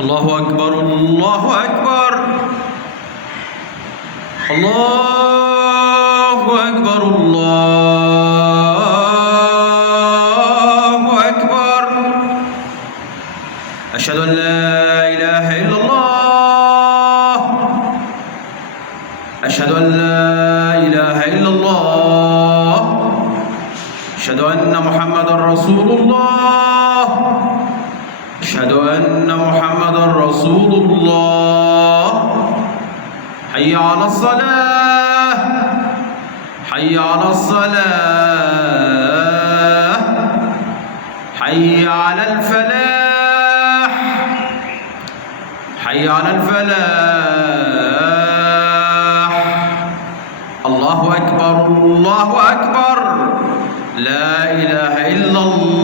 الله أكبر الله أكبر الله أكبر الله أكبر. أشهد أن لا إله إلا الله. أشهد أن لا إله إلا الله. أشهد أن محمدا رسول الله. أشهد أن محمدا رسول الله. حي على الصلاة حي على الصلاة حي على الفلاح حي على الفلاح. الله أكبر الله أكبر. لا إله إلا الله.